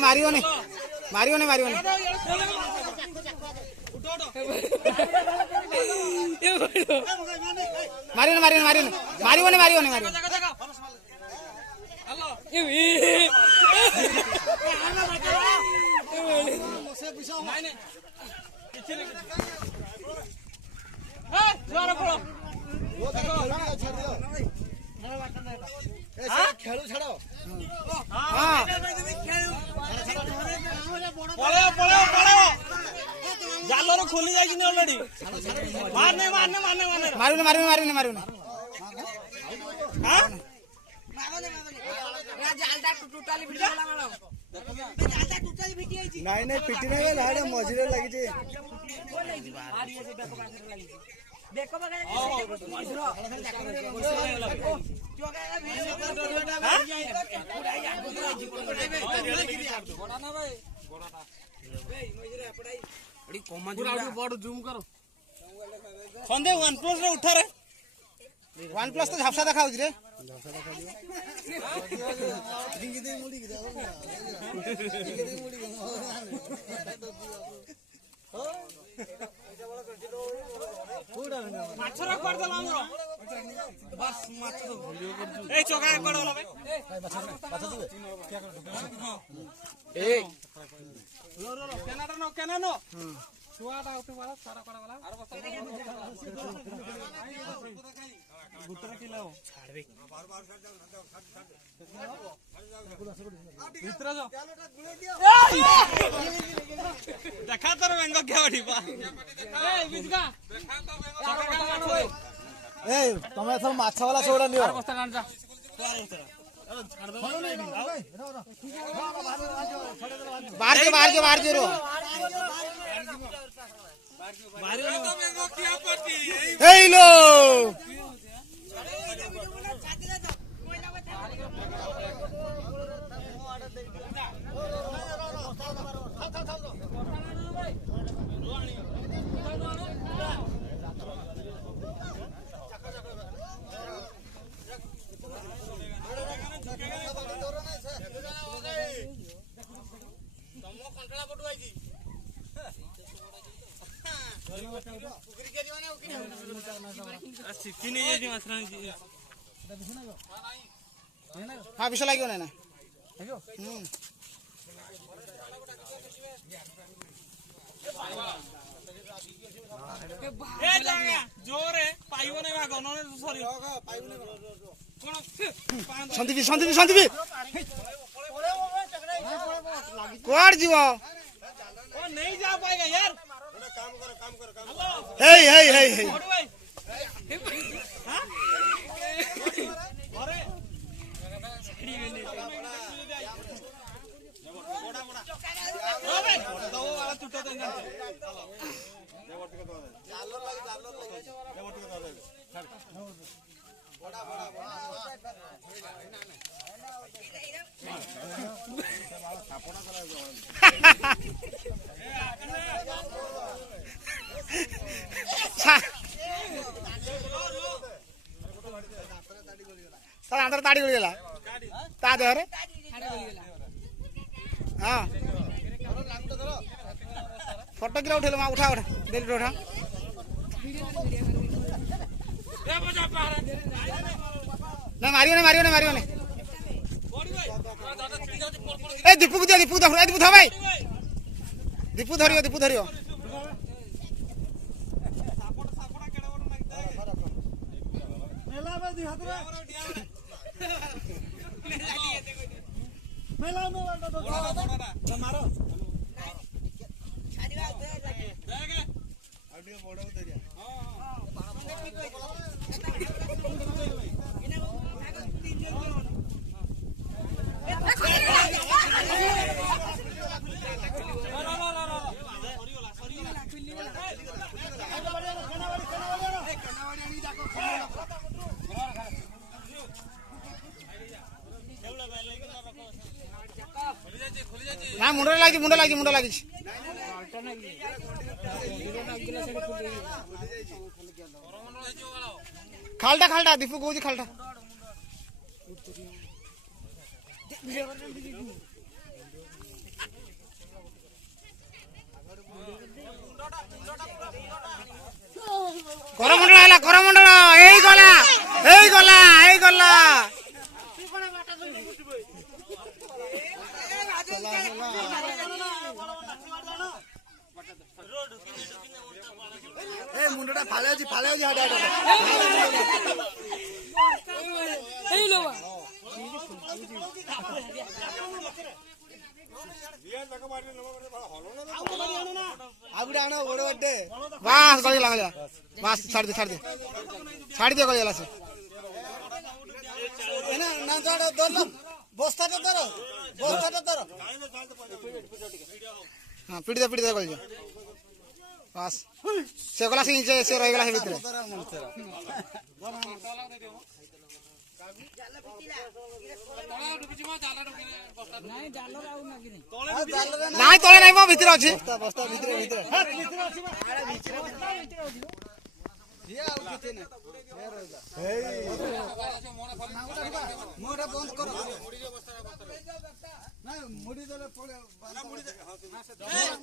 Marioni Marioni Marioni Marioni Marioni Marioni Marioni Marioni Marioni खेलू छाड़ो जाल खोली जाए ऑलरेडी मारने मारने मारने मारने मारियोनी मारियोनी मारियोनी मारियोनी नहीं नहीं पिटी नहीं लाड़े मझिरे लगी जे देखो जूम करो संदे OnePlus रे उठा रे OnePlus तो झापसा देखा रे माछरा कर देला हमरो बस माछ तो भूलियो कर ए चोका कर होला बे बाछा दिबे क्या कर ए लो लो केनाडा नो केना नो सुआटा उठे वाला सारा कड़ा वाला आर बस गुटर किलो छाड़ दे बार-बार भीतर जाओ देखा तर बेंगो क्या बड़ी बा ए बिजगा देखा तो बेंगो ए तमे सब माछा वाला छोड़ा लियो आर बस्ता कान जा बाहर के रो बाहर तो बेंगो क्या पटी ए लो हाँ विषय लगे ना जोर है पाइबो नहीं भाग नने सॉरी संदीप संदीप संदीप कोड़ जीव ओ नहीं जा पाएगा यार काम करो हे हे हे हे हां अरे छड़ी वेले बड़ा बड़ा ओबे दो वाला टूटा देंगे जालो लगे बड़ा सर अंदर ताड़ी गली गला ता देह रे हां फोटो किरा उठेलो मा उठा उठा देली उठा ए बजा पारे ना मारियो ने ए दीपू को दीपू धा भाई दीपू धरियो मेला में दी हाथ रे मेला में मारो छाड़ी देख ऑडियो बड़ा दरिया ना मुंड लागी খালটা খালটা দীপু কହୁଛି খালটা করমণ্ডল ହେଲା করমণ্ডল এই গলা এই গলা এই গলা ଏ ମୁଣ୍ଡଟା ଫାଳେ ଅଛି ହାଡେ এই লো ଆଉ ଗୋଟେ ଆଣ ବଡ ଗୋଟେ বাস গলিলা গলিলা বাস ছাড় দে গলিলা সে না না জড় ধরলাম বস্তাটা ধরো হ্যাঁ পিটি দে গলিলা বাস সে গলা সে নিচে সে রয়ে গেলা সে ভিতরে নাই তলে নাই মো ভিতরে আছে বস্তা ভিতরে মোটা বন্ধ করো না মুড়ি দেলে পড়ে